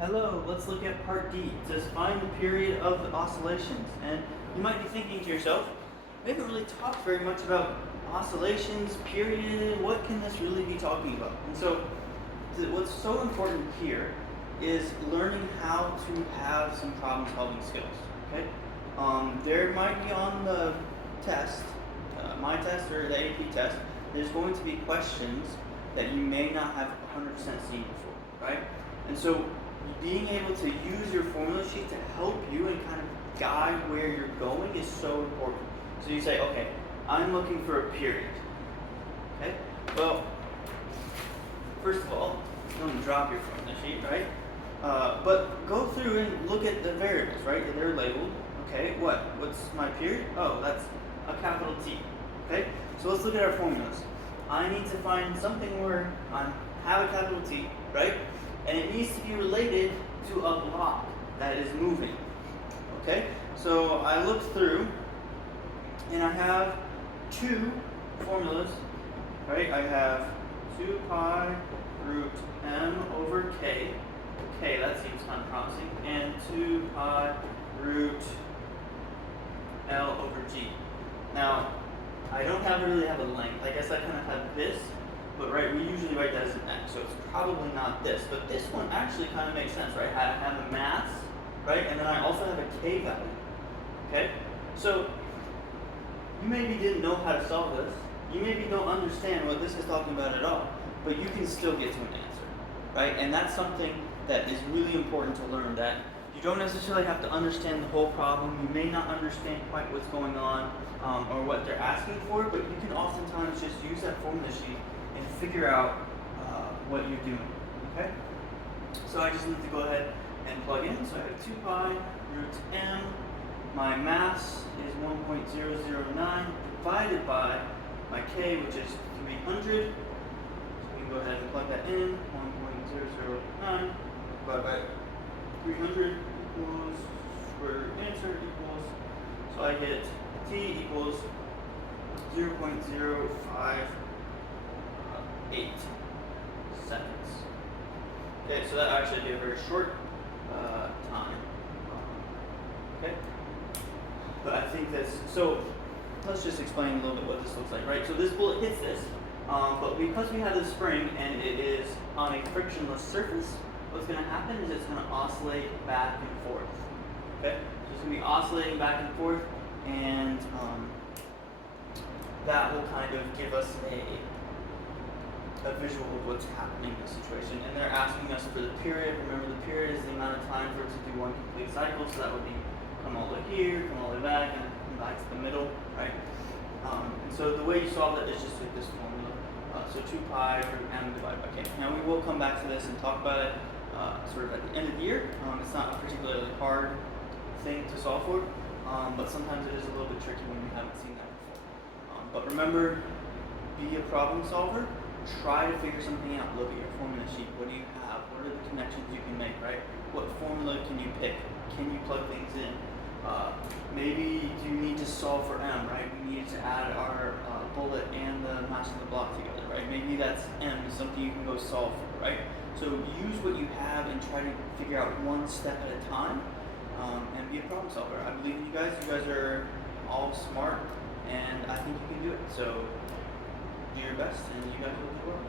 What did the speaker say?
Hello, let's look at part D. It says find the period of the oscillations. And you might be thinking to yourself, we haven't really talked very much about oscillations, period, what can this really be talking about? And so what's so important here is learning how to have some problem solving skills, okay? There might be on the test, my test or the AP test, there's going to be questions that you may not have 100% seen before, right? And so being able to use your formula sheet to help you and kind of guide where you're going is so important. So you say, okay, I'm looking for a period. Okay? Well, first of all, don't drop your formula sheet, right? But go through and look at the variables, right? They're labeled. Okay, what's my period? Oh, that's a capital T. Okay? So let's look at our formulas. I need to find something where I have a capital T, right? And it needs to be related to a block that is moving. Okay? So I looked through and I have two formulas, right? I have 2 pi root m over k. Okay, that seems kind of promising. And 2 pi root L over g. Now, I don't really have a length. I guess I kind of have this. But right, we usually write that as an x, so it's probably not this. But this one actually kind of makes sense, right? I have a mass, right? And then I also have a k value, okay? So you maybe didn't know how to solve this. You maybe don't understand what this is talking about at all, but you can still get to an answer, right? And that's something that is really important to learn, that you don't necessarily have to understand the whole problem. You may not understand quite what's going on or what they're asking for, but you can oftentimes just use that formula sheet and figure out what you're doing, okay? So I just need to go ahead and plug in. So I have 2 pi root m. My mass is 1.009 divided by my k, which is 300. So we can go ahead and plug that in. 1.009 divided by 300 equals, square answer equals, so I get t equals 0.058 seconds. Okay, so that actually be a very short time. Okay, but I think this. So let's just explain a little bit what this looks like, right? So this bullet hits this, but because we have this spring and it is on a frictionless surface, what's going to happen is it's going to oscillate back and forth. Okay, so it's going to be oscillating back and forth, and that will kind of give us a visual of what's happening in the situation. And they're asking us for the period. Remember, the period is the amount of time for it to do one complete cycle, so that would be come all the way here, come all the way back, and come back to the middle, right? And so the way you solve it is just with this formula. So 2 pi root m divided by k. Now we will come back to this and talk about it sort of at the end of the year. It's not a particularly hard thing to solve for, but sometimes it is a little bit tricky when we haven't seen that before. But remember, be a problem solver. Try to figure something out. Look at your formula sheet. What do you have? What are the connections you can make, right? What formula can you pick? Can you plug things in? Maybe you need to solve for m, right? We need to add our bullet and the mass of the block together, right? Maybe that's m, something you can go solve for, right? So use what you have and try to figure out one step at a time, and be a problem solver. I believe in you guys. You guys are all smart, and I think you can do it. So do your best, and you guys will do well.